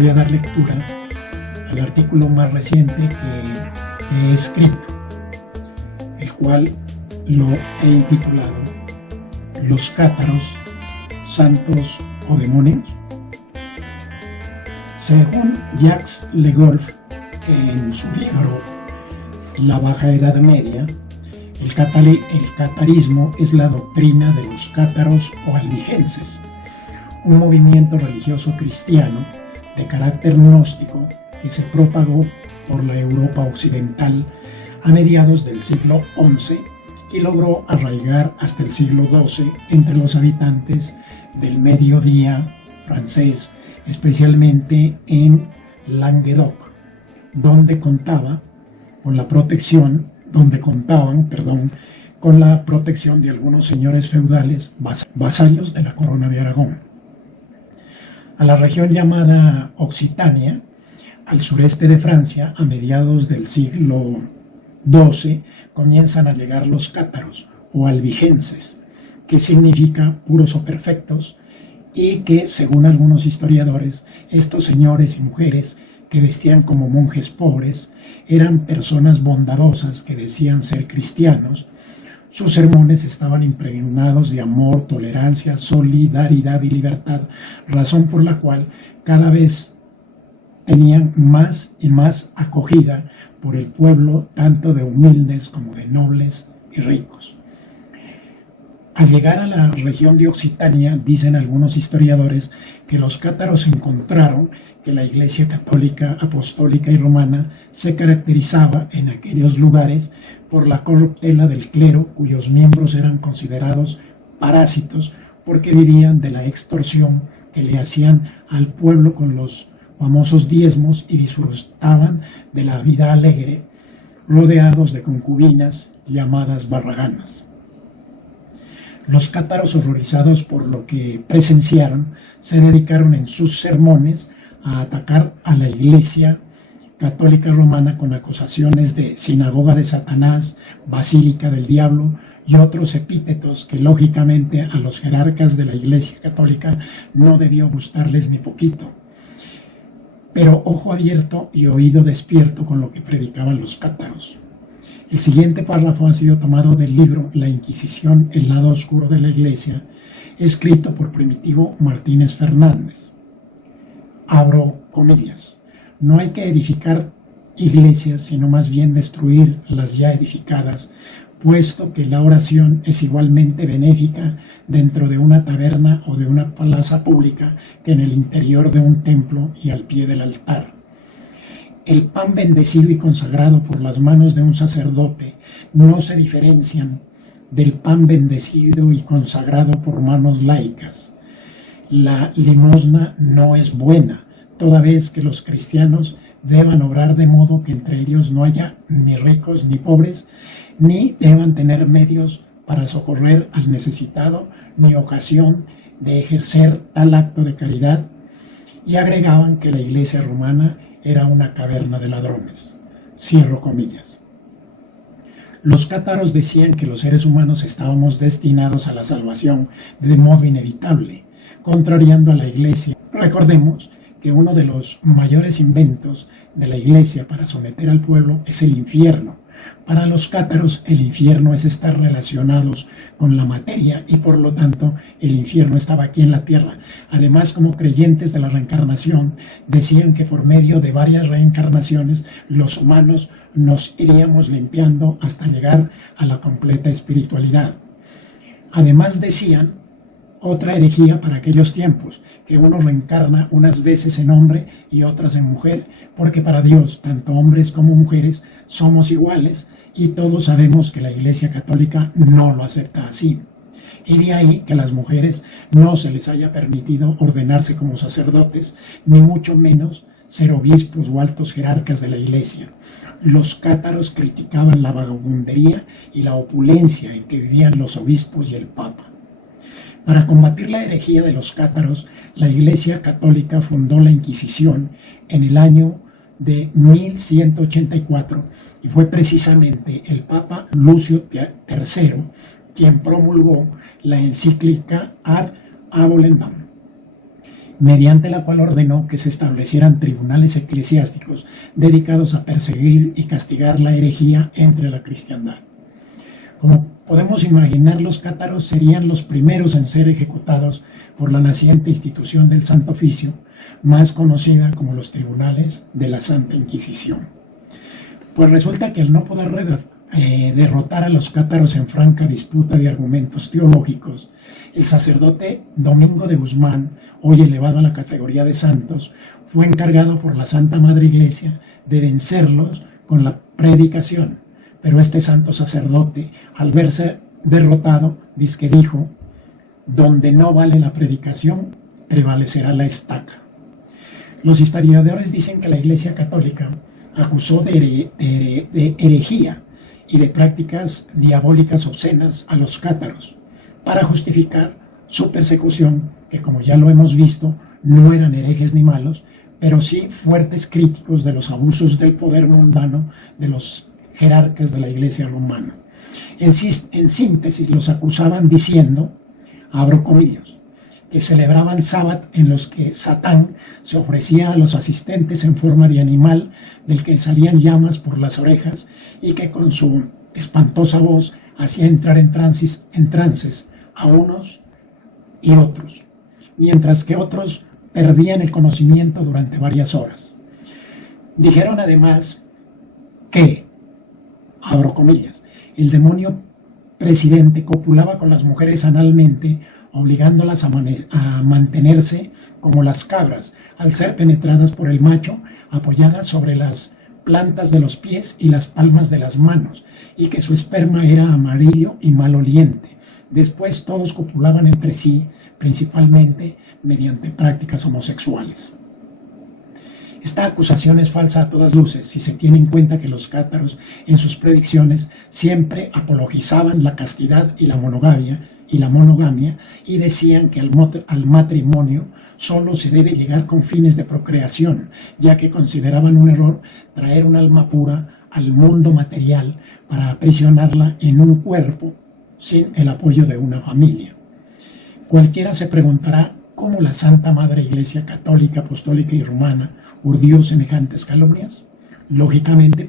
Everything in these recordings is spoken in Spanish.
voy a dar lectura al artículo más reciente que he escrito, el cual lo he intitulado Los cátaros, santos o demonios. Según Jacques Le Goff, en su libro La Baja Edad Media, el catarismo es la doctrina de los cátaros o albigenses, un movimiento religioso cristiano de carácter gnóstico que se propagó por la Europa occidental a mediados del siglo XI y logró arraigar hasta el siglo XII entre los habitantes del mediodía francés, especialmente en Languedoc, donde contaban con la protección de algunos señores feudales vasallos de la corona de Aragón. A la región llamada Occitania, al sureste de Francia, a mediados del siglo XII, comienzan a llegar los cátaros o albigenses, que significa puros o perfectos, y que, según algunos historiadores, estos señores y mujeres que vestían como monjes pobres eran personas bondadosas que decían ser cristianos. Sus sermones estaban impregnados de amor, tolerancia, solidaridad y libertad, razón por la cual cada vez tenían más y más acogida por el pueblo, tanto de humildes como de nobles y ricos. Al llegar a la región de Occitania, dicen algunos historiadores que los cátaros encontraron que la Iglesia católica, apostólica y romana se caracterizaba en aquellos lugares por la corruptela del clero, cuyos miembros eran considerados parásitos porque vivían de la extorsión que le hacían al pueblo con los famosos diezmos y disfrutaban de la vida alegre, rodeados de concubinas llamadas barraganas. Los cátaros, horrorizados por lo que presenciaron, se dedicaron en sus sermones a atacar a la Iglesia católica romana con acusaciones de sinagoga de Satanás, basílica del diablo y otros epítetos que lógicamente a los jerarcas de la Iglesia católica no debió gustarles ni poquito. Pero ojo abierto y oído despierto con lo que predicaban los cátaros. El siguiente párrafo ha sido tomado del libro La Inquisición, el lado oscuro de la Iglesia, escrito por Primitivo Martínez Fernández. Abro comillas. No hay que edificar iglesias, sino más bien destruir las ya edificadas, puesto que la oración es igualmente benéfica dentro de una taberna o de una plaza pública que en el interior de un templo y al pie del altar. El pan bendecido y consagrado por las manos de un sacerdote no se diferencian del pan bendecido y consagrado por manos laicas. La limosna no es buena, toda vez que los cristianos deban obrar de modo que entre ellos no haya ni ricos ni pobres, ni deban tener medios para socorrer al necesitado, ni ocasión de ejercer tal acto de caridad, y agregaban que la Iglesia romana era una caverna de ladrones. Cierro comillas. Los cátaros decían que los seres humanos estábamos destinados a la salvación de modo inevitable, contrariando a la Iglesia. Recordemos que uno de los mayores inventos de la Iglesia para someter al pueblo es el infierno. Para los cátaros, el infierno es estar relacionados con la materia y por lo tanto el infierno estaba aquí en la tierra. Además, como creyentes de la reencarnación, decían que por medio de varias reencarnaciones los humanos nos iríamos limpiando hasta llegar a la completa espiritualidad. Además decían otra herejía para aquellos tiempos, que uno reencarna unas veces en hombre y otras en mujer, porque para Dios, tanto hombres como mujeres, somos iguales, y todos sabemos que la Iglesia católica no lo acepta así. Y de ahí que a las mujeres no se les haya permitido ordenarse como sacerdotes, ni mucho menos ser obispos o altos jerarcas de la Iglesia. Los cátaros criticaban la vagabundería y la opulencia en que vivían los obispos y el Papa. Para combatir la herejía de los cátaros, la Iglesia católica fundó la Inquisición en el año de 1184 y fue precisamente el Papa Lucio III quien promulgó la encíclica Ad Abolendam, mediante la cual ordenó que se establecieran tribunales eclesiásticos dedicados a perseguir y castigar la herejía entre la cristiandad. Como podemos imaginar, los cátaros serían los primeros en ser ejecutados por la naciente institución del Santo Oficio, más conocida como los tribunales de la Santa Inquisición. Pues resulta que al no poder derrotar a los cátaros en franca disputa de argumentos teológicos, el sacerdote Domingo de Guzmán, hoy elevado a la categoría de santos, fue encargado por la Santa Madre Iglesia de vencerlos con la predicación. Pero este santo sacerdote, al verse derrotado, dijo: donde no vale la predicación, prevalecerá la estaca. Los historiadores dicen que la Iglesia Católica acusó de herejía y de prácticas diabólicas obscenas a los cátaros para justificar su persecución, que, como ya lo hemos visto, no eran herejes ni malos, pero sí fuertes críticos de los abusos del poder mundano de los jerarcas de la Iglesia romana. En síntesis, los acusaban diciendo, abro comillas, que celebraban sábado en los que Satán se ofrecía a los asistentes en forma de animal del que salían llamas por las orejas y que con su espantosa voz hacía entrar en trances a unos y otros, mientras que otros perdían el conocimiento durante varias horas. Dijeron además que, abro comillas, el demonio presidente copulaba con las mujeres analmente, obligándolas a mantenerse como las cabras, al ser penetradas por el macho, apoyadas sobre las plantas de los pies y las palmas de las manos, y que su esperma era amarillo y maloliente. Después todos copulaban entre sí, principalmente mediante prácticas homosexuales. Esta acusación es falsa a todas luces si se tiene en cuenta que los cátaros en sus predicciones siempre apologizaban la castidad y la monogamia y decían que al matrimonio solo se debe llegar con fines de procreación, ya que consideraban un error traer un alma pura al mundo material para aprisionarla en un cuerpo sin el apoyo de una familia. Cualquiera se preguntará cómo la Santa Madre Iglesia Católica, Apostólica y Romana urdió semejantes calumnias. Lógicamente,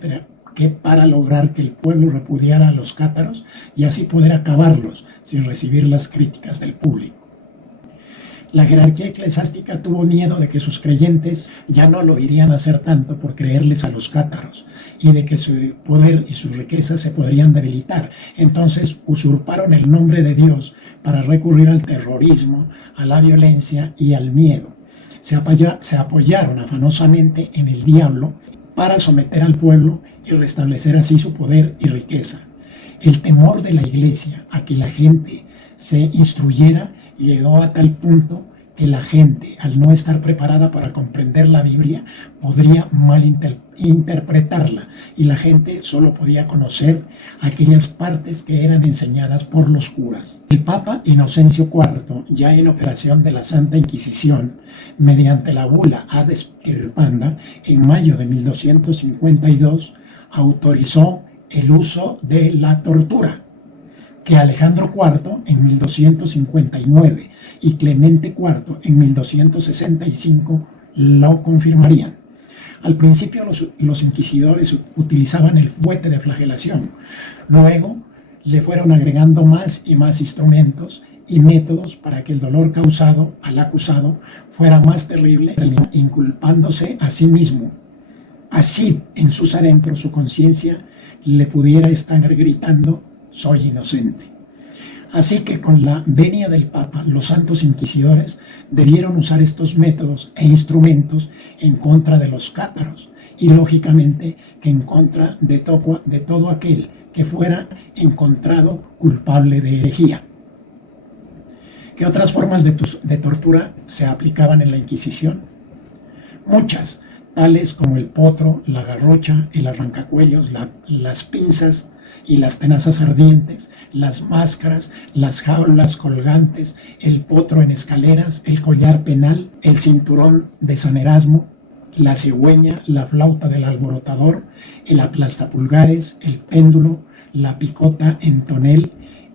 que para lograr que el pueblo repudiara a los cátaros y así poder acabarlos sin recibir las críticas del público. La jerarquía eclesiástica tuvo miedo de que sus creyentes ya no lo irían a hacer tanto por creerles a los cátaros y de que su poder y sus riquezas se podrían debilitar. Entonces usurparon el nombre de Dios para recurrir al terrorismo, a la violencia y al miedo. Se apoyaron afanosamente en el diablo para someter al pueblo y restablecer así su poder y riqueza. El temor de la Iglesia a que la gente se instruyera llegó a tal punto que la gente, al no estar preparada para comprender la Biblia, podría malinterpretarla y la gente solo podía conocer aquellas partes que eran enseñadas por los curas. El Papa Inocencio IV, ya en operación de la Santa Inquisición, mediante la bula Ad Stirpanda, en mayo de 1252, autorizó el uso de la tortura, que Alejandro IV en 1259 y Clemente IV en 1265 lo confirmarían. Al principio los inquisidores utilizaban el fuete de flagelación, luego le fueron agregando más y más instrumentos y métodos para que el dolor causado al acusado fuera más terrible, inculpándose a sí mismo. Así, en sus adentros, su conciencia le pudiera estar gritando: soy inocente. Así que con la venia del Papa, los santos inquisidores debieron usar estos métodos e instrumentos en contra de los cátaros y, lógicamente, que en contra de todo aquel que fuera encontrado culpable de herejía. ¿Qué otras formas de tortura se aplicaban en la Inquisición? Muchas, tales como el potro, la garrocha, el arrancacuellos, las pinzas y las tenazas ardientes, las máscaras, las jaulas colgantes, el potro en escaleras, el collar penal, el cinturón de San Erasmo, la cigüeña, la flauta del alborotador, el aplastapulgares, el péndulo, la picota en tonel,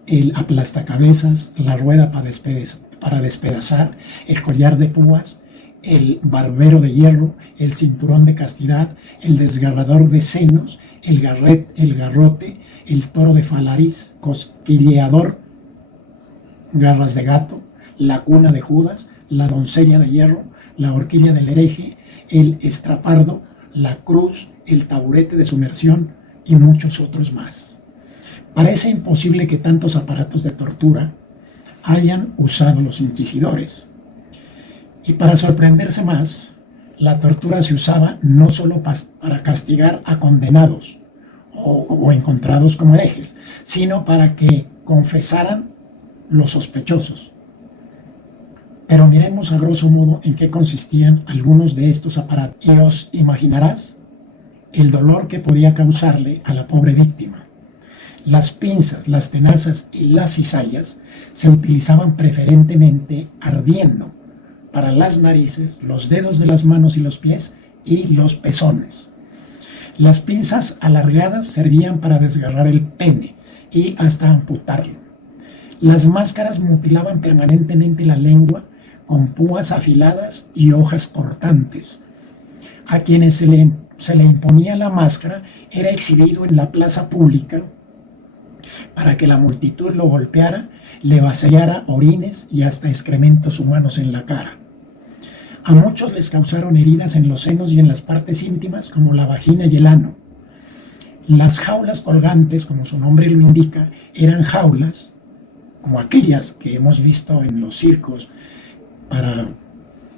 el aplastacabezas, la rueda para despedazar, el collar de púas, el barbero de hierro, el cinturón de castidad, el desgarrador de senos, el garrote, el toro de Falaris, cosquilleador, garras de gato, la cuna de Judas, la doncella de hierro, la horquilla del hereje, el estrapardo, la cruz, el taburete de sumersión y muchos otros más. Parece imposible que tantos aparatos de tortura hayan usado los inquisidores. Y para sorprenderse más, la tortura se usaba no solo para castigar a condenados o encontrados como herejes, sino para que confesaran los sospechosos. Pero miremos a grosso modo en qué consistían algunos de estos aparatos. Y os imaginarás el dolor que podía causarle a la pobre víctima. Las pinzas, las tenazas y las cizallas se utilizaban preferentemente ardiendo para las narices, los dedos de las manos y los pies y los pezones. Las pinzas alargadas servían para desgarrar el pene y hasta amputarlo. Las máscaras mutilaban permanentemente la lengua con púas afiladas y hojas cortantes. A quienes se le imponía la máscara era exhibido en la plaza pública para que la multitud lo golpeara, le vaciara orines y hasta excrementos humanos en la cara. A muchos les causaron heridas en los senos y en las partes íntimas como la vagina y el ano. Las jaulas colgantes, como su nombre lo indica, eran jaulas como aquellas que hemos visto en los circos para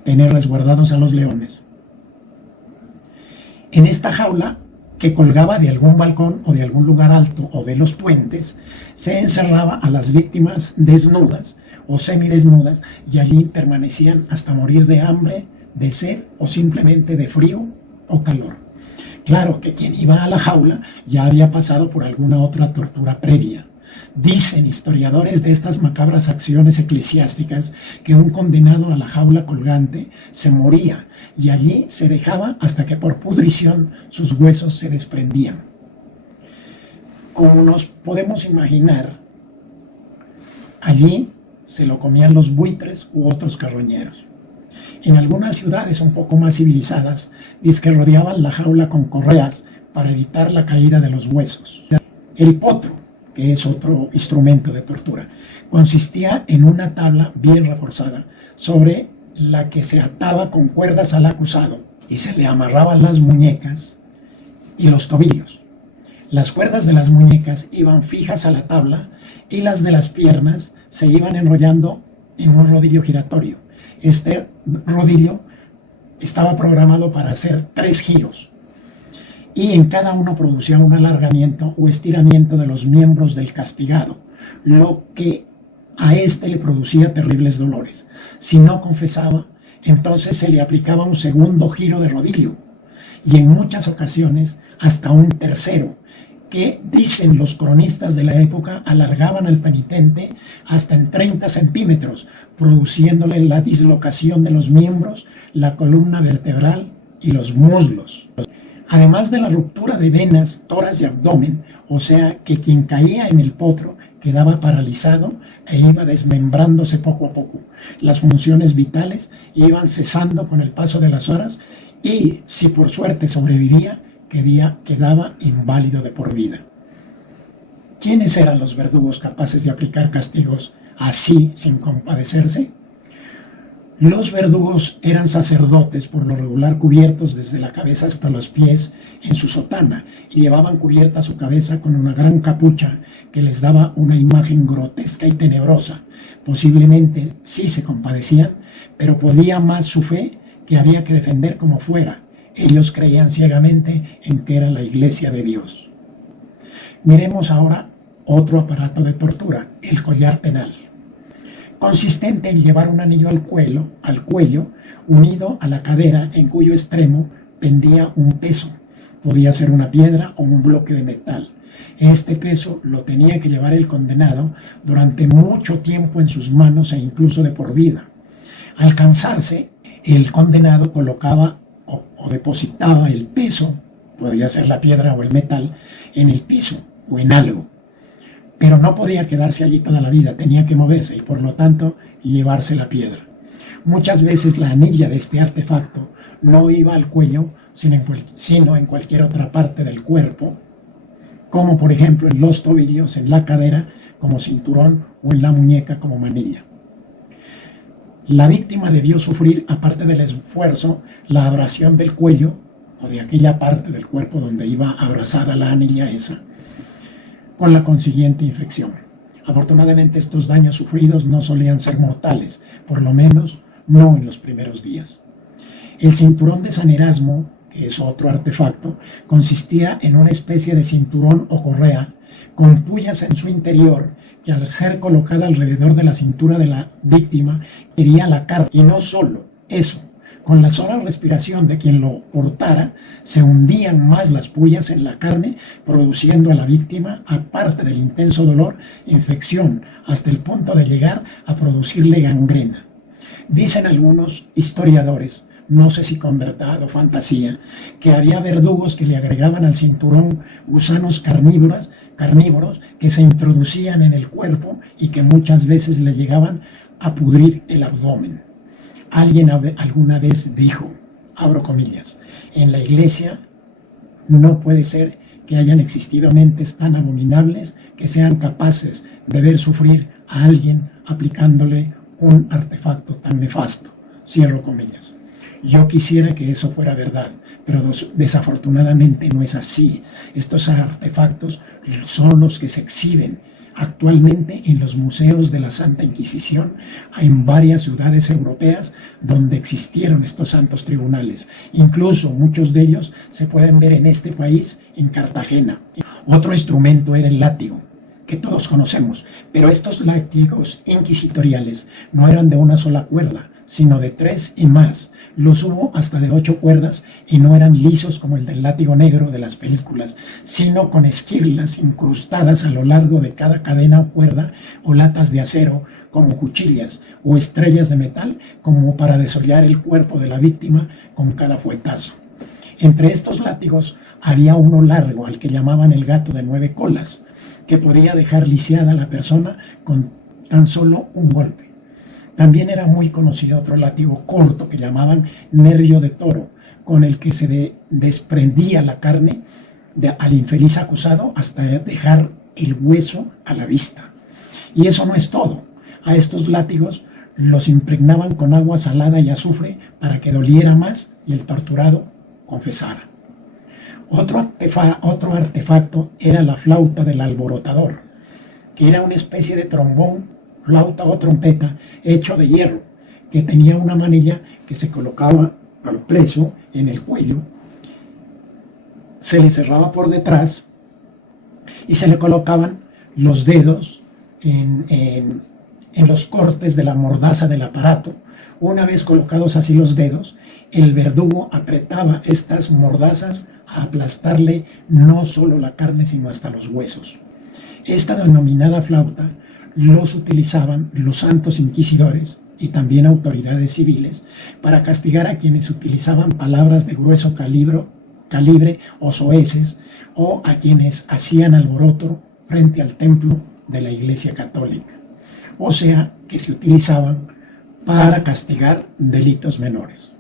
tener resguardados a los leones. En esta jaula, que colgaba de algún balcón o de algún lugar alto o de los puentes, se encerraba a las víctimas desnudas o semidesnudas y allí permanecían hasta morir de hambre, de sed o simplemente de frío o calor. Claro que quien iba a la jaula ya había pasado por alguna otra tortura previa. Dicen historiadores de estas macabras acciones eclesiásticas que un condenado a la jaula colgante se moría y allí se dejaba hasta que por pudrición sus huesos se desprendían. Como nos podemos imaginar, allí se lo comían los buitres u otros carroñeros. En algunas ciudades un poco más civilizadas, dizque rodeaban la jaula con correas para evitar la caída de los huesos. El potro, que es otro instrumento de tortura, consistía en una tabla bien reforzada sobre la que se ataba con cuerdas al acusado y se le amarraban las muñecas y los tobillos. Las cuerdas de las muñecas iban fijas a la tabla y las de las piernas se iban enrollando en un rodillo giratorio. Este rodillo estaba programado para hacer 3 giros y en cada uno producía un alargamiento o estiramiento de los miembros del castigado, lo que a este le producía terribles dolores. Si no confesaba, entonces se le aplicaba un segundo giro de rodillo y en muchas ocasiones hasta un tercero, que dicen los cronistas de la época alargaban al penitente hasta en 30 centímetros, produciéndole la dislocación de los miembros, la columna vertebral y los muslos. Además de la ruptura de venas, tórax y abdomen, o sea que quien caía en el potro quedaba paralizado e iba desmembrándose poco a poco. Las funciones vitales iban cesando con el paso de las horas y, si por suerte sobrevivía, quedaba inválido de por vida. ¿Quiénes eran los verdugos capaces de aplicar castigos así sin compadecerse? Los verdugos eran sacerdotes, por lo regular cubiertos desde la cabeza hasta los pies en su sotana, y llevaban cubierta su cabeza con una gran capucha que les daba una imagen grotesca y tenebrosa. Posiblemente sí se compadecían, pero podía más su fe, que había que defender como fuera. Ellos creían ciegamente en que era la iglesia de Dios. Miremos ahora otro aparato de tortura, el collar penal, consistente en llevar un anillo al cuello, unido a la cadera, en cuyo extremo pendía un peso. Podía ser una piedra o un bloque de metal. Este peso lo tenía que llevar el condenado durante mucho tiempo en sus manos e incluso de por vida. Al cansarse, el condenado colocaba o depositaba el peso, podría ser la piedra o el metal, en el piso o en algo. Pero no podía quedarse allí toda la vida, tenía que moverse y por lo tanto llevarse la piedra. Muchas veces la anilla de este artefacto no iba al cuello, sino en cualquier otra parte del cuerpo, como por ejemplo en los tobillos, en la cadera como cinturón o en la muñeca como manilla. La víctima debió sufrir, aparte del esfuerzo, la abrasión del cuello o de aquella parte del cuerpo donde iba abrazada la anilla esa, con la consiguiente infección. Afortunadamente estos daños sufridos no solían ser mortales, por lo menos no en los primeros días. El cinturón de San Erasmo, que es otro artefacto, consistía en una especie de cinturón o correa con puyas en su interior que al ser colocada alrededor de la cintura de la víctima hería la carne. Y no solo eso, con la sola respiración de quien lo portara se hundían más las puyas en la carne, produciendo a la víctima, aparte del intenso dolor, infección, hasta el punto de llegar a producirle gangrena. Dicen algunos historiadores, no sé si con verdad o fantasía, que había verdugos que le agregaban al cinturón gusanos carnívoros que se introducían en el cuerpo y que muchas veces le llegaban a pudrir el abdomen. Alguien alguna vez dijo, abro comillas, en la iglesia no puede ser que hayan existido mentes tan abominables que sean capaces de ver sufrir a alguien aplicándole un artefacto tan nefasto, cierro comillas. Yo quisiera que eso fuera verdad, pero desafortunadamente no es así. Estos artefactos son los que se exhiben actualmente en los museos de la Santa Inquisición en varias ciudades europeas donde existieron estos santos tribunales. Incluso muchos de ellos se pueden ver en este país, en Cartagena. Otro instrumento era el látigo, que todos conocemos, pero estos látigos inquisitoriales no eran de una sola cuerda, sino de 3 y más. Los hubo hasta de 8 cuerdas y no eran lisos como el del látigo negro de las películas, sino con esquirlas incrustadas a lo largo de cada cadena o cuerda, o latas de acero como cuchillas, o estrellas de metal como para desollar el cuerpo de la víctima con cada fuetazo. Entre estos látigos había uno largo al que llamaban el gato de 9 colas, que podía dejar lisiada a la persona con tan solo un golpe. También era muy conocido otro látigo corto que llamaban nervio de toro, con el que se desprendía la carne al infeliz acusado hasta dejar el hueso a la vista. Y eso no es todo. A estos látigos los impregnaban con agua salada y azufre para que doliera más y el torturado confesara. Otro artefacto era la flauta del alborotador, que era una especie de trombón, flauta o trompeta hecho de hierro, que tenía una manilla que se colocaba al preso en el cuello, se le cerraba por detrás y se le colocaban los dedos en los cortes de la mordaza del aparato. Una vez colocados así los dedos, el verdugo apretaba estas mordazas a aplastarle no solo la carne sino hasta los huesos. Esta denominada flauta los utilizaban los santos inquisidores y también autoridades civiles para castigar a quienes utilizaban palabras de grueso calibre o soeces, o a quienes hacían alboroto frente al templo de la Iglesia Católica. O sea, que se utilizaban para castigar delitos menores.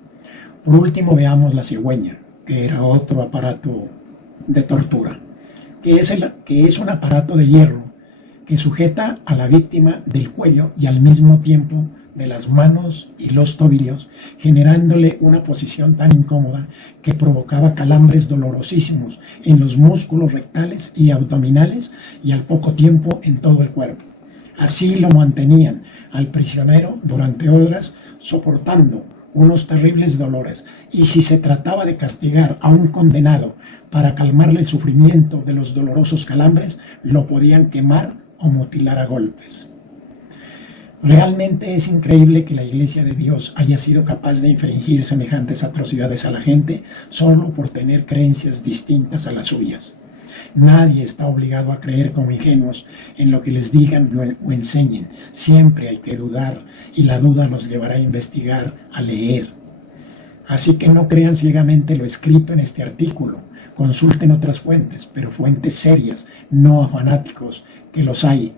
Por último, veamos la cigüeña, que era otro aparato de tortura, que es un aparato de hierro que sujeta a la víctima del cuello y al mismo tiempo de las manos y los tobillos, generándole una posición tan incómoda que provocaba calambres dolorosísimos en los músculos rectales y abdominales y al poco tiempo en todo el cuerpo. Así lo mantenían al prisionero durante horas, soportando unos terribles dolores, y si se trataba de castigar a un condenado para calmarle el sufrimiento de los dolorosos calambres, lo podían quemar o mutilar a golpes. Realmente es increíble que la Iglesia de Dios haya sido capaz de infligir semejantes atrocidades a la gente solo por tener creencias distintas a las suyas. Nadie está obligado a creer como ingenuos en lo que les digan o enseñen. Siempre hay que dudar, y la duda nos llevará a investigar, a leer. Así que no crean ciegamente lo escrito en este artículo. Consulten otras fuentes, pero fuentes serias, no a fanáticos, que los hay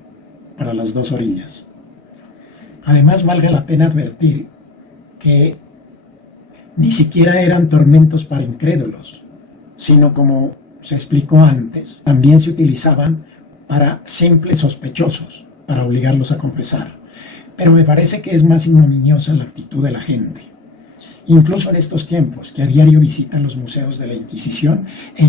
para las dos orillas. Además, valga la pena advertir que ni siquiera eran tormentos para incrédulos, sino, como se explicó antes, también se utilizaban para simples sospechosos, para obligarlos a confesar. Pero me parece que es más ignominiosa la actitud de la gente, incluso en estos tiempos, que a diario visitan los museos de la Inquisición e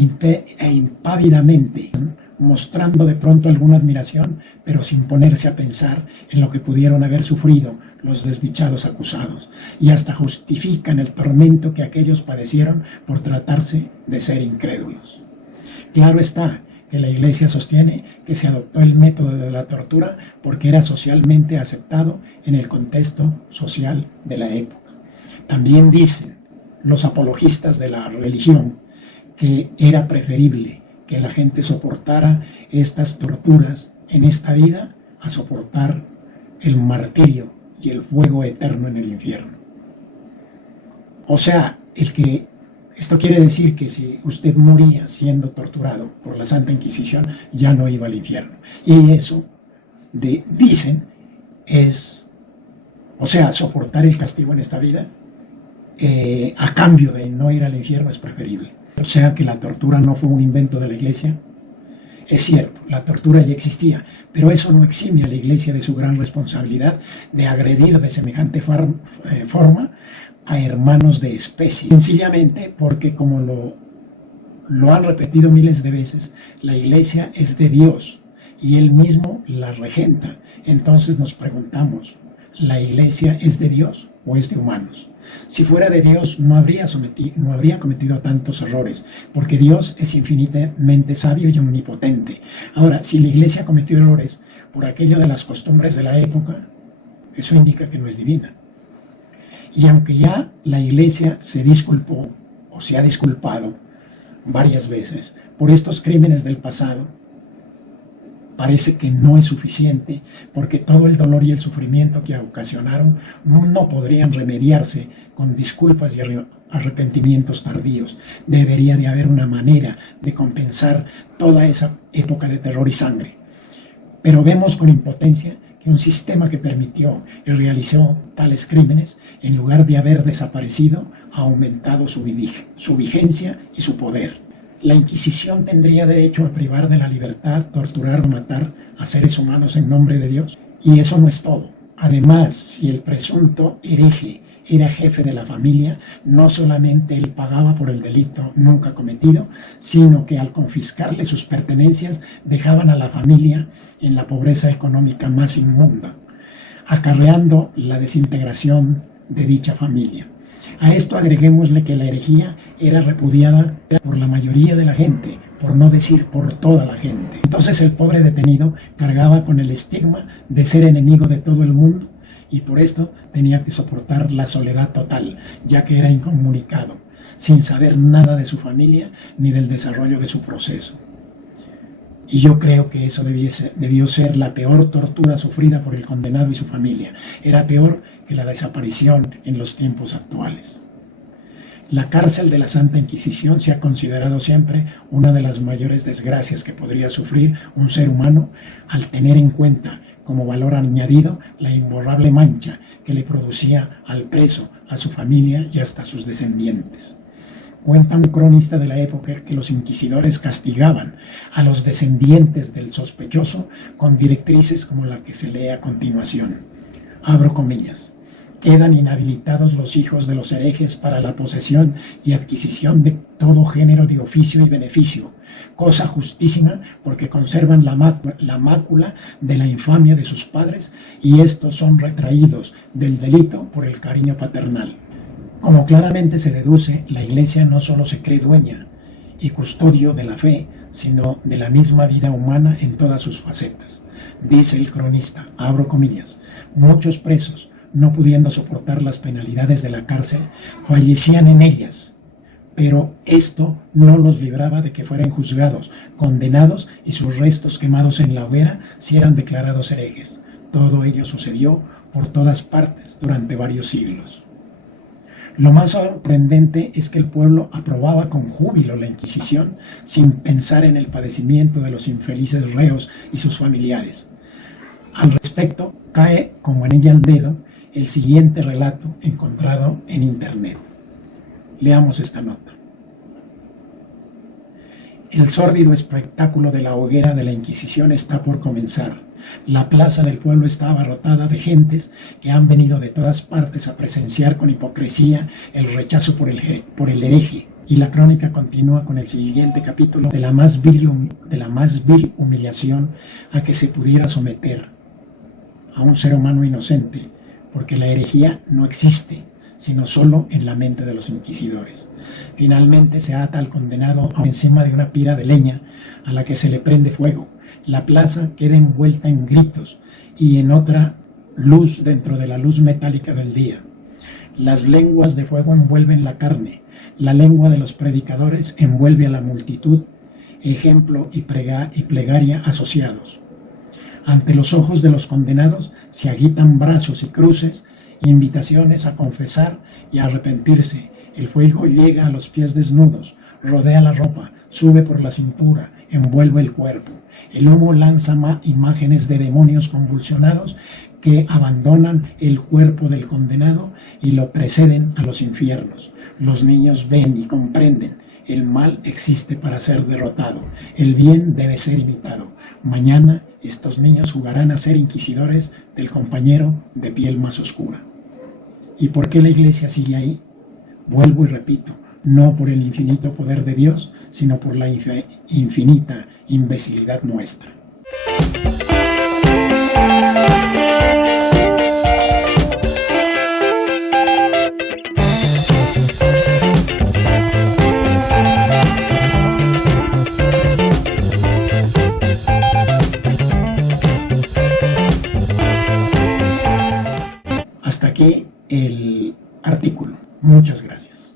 impávidamente, mostrando de pronto alguna admiración, pero sin ponerse a pensar en lo que pudieron haber sufrido los desdichados acusados, y hasta justifican el tormento que aquellos padecieron por tratarse de ser incrédulos. Claro está que la Iglesia sostiene que se adoptó el método de la tortura porque era socialmente aceptado en el contexto social de la época. También dicen los apologistas de la religión que era preferible que la gente soportara estas torturas en esta vida a soportar el martirio y el fuego eterno en el infierno. O sea, esto quiere decir que si usted moría siendo torturado por la Santa Inquisición, ya no iba al infierno. Y eso, dicen, soportar el castigo en esta vida a cambio de no ir al infierno es preferible. O sea que la tortura no fue un invento de la Iglesia. Es cierto, la tortura ya existía, pero eso no exime a la Iglesia de su gran responsabilidad de agredir de semejante forma a hermanos de especie. Sencillamente porque, como lo han repetido miles de veces, la Iglesia es de Dios y Él mismo la regenta. Entonces nos preguntamos, ¿la Iglesia es de Dios o es de humanos? Si fuera de Dios no habría cometido tantos errores, porque Dios es infinitamente sabio y omnipotente. Ahora, si la Iglesia cometió errores por aquello de las costumbres de la época, eso indica que no es divina. Y aunque ya la Iglesia se disculpó o se ha disculpado varias veces por estos crímenes del pasado, parece que no es suficiente, porque todo el dolor y el sufrimiento que ocasionaron no podrían remediarse con disculpas y arrepentimientos tardíos. Debería de haber una manera de compensar toda esa época de terror y sangre. Pero vemos con impotencia que un sistema que permitió y realizó tales crímenes, en lugar de haber desaparecido, ha aumentado su vigencia y su poder. La Inquisición tendría derecho a privar de la libertad, torturar o matar a seres humanos en nombre de Dios. Y eso no es todo. Además, si el presunto hereje era jefe de la familia, no solamente él pagaba por el delito nunca cometido, sino que al confiscarle sus pertenencias dejaban a la familia en la pobreza económica más inmunda, acarreando la desintegración de dicha familia. A esto agreguémosle que la herejía era repudiada por la mayoría de la gente, por no decir por toda la gente. Entonces el pobre detenido cargaba con el estigma de ser enemigo de todo el mundo y por esto tenía que soportar la soledad total, ya que era incomunicado, sin saber nada de su familia ni del desarrollo de su proceso. Y yo creo que eso debió ser la peor tortura sufrida por el condenado y su familia. Era peor que la desaparición en los tiempos actuales. La cárcel de la Santa Inquisición se ha considerado siempre una de las mayores desgracias que podría sufrir un ser humano, al tener en cuenta como valor añadido la imborrable mancha que le producía al preso, a su familia y hasta a sus descendientes. Cuenta un cronista de la época que los inquisidores castigaban a los descendientes del sospechoso con directrices como la que se lee a continuación. Abro comillas. Quedan inhabilitados los hijos de los herejes para la posesión y adquisición de todo género de oficio y beneficio, cosa justísima porque conservan la mácula de la infamia de sus padres y estos son retraídos del delito por el cariño paternal. Como claramente se deduce, la Iglesia no solo se cree dueña y custodio de la fe, sino de la misma vida humana en todas sus facetas. Dice el cronista, abro comillas, muchos presos, no pudiendo soportar las penalidades de la cárcel, fallecían en ellas, pero esto no los libraba de que fueran juzgados, condenados y sus restos quemados en la hoguera si eran declarados herejes. Todo ello sucedió por todas partes durante varios siglos. Lo más sorprendente es que el pueblo aprobaba con júbilo la Inquisición sin pensar en el padecimiento de los infelices reos y sus familiares. Al respecto, cae como anillo al dedo el siguiente relato encontrado en internet. Leamos esta nota. El sórdido espectáculo de la hoguera de la Inquisición está por comenzar. La plaza del pueblo está abarrotada de gentes que han venido de todas partes a presenciar con hipocresía el rechazo por el hereje. Y la crónica continúa con el siguiente capítulo de la más vil humillación a que se pudiera someter a un ser humano inocente, porque la herejía no existe, sino solo en la mente de los inquisidores. Finalmente se ata al condenado encima de una pira de leña a la que se le prende fuego. La plaza queda envuelta en gritos y en otra luz dentro de la luz metálica del día. Las lenguas de fuego envuelven la carne. La lengua de los predicadores envuelve a la multitud, ejemplo y plegaria asociados. Ante los ojos de los condenados se agitan brazos y cruces, invitaciones a confesar y a arrepentirse. El fuego llega a los pies desnudos, rodea la ropa, sube por la cintura, envuelve el cuerpo. El humo lanza imágenes de demonios convulsionados que abandonan el cuerpo del condenado y lo preceden a los infiernos. Los niños ven y comprenden. El mal existe para ser derrotado. El bien debe ser imitado. Mañana estos niños jugarán a ser inquisidores del compañero de piel más oscura. ¿Y por qué la iglesia sigue ahí? Vuelvo y repito, no por el infinito poder de Dios, sino por la infinita imbecilidad nuestra. Hasta aquí el artículo. Muchas gracias.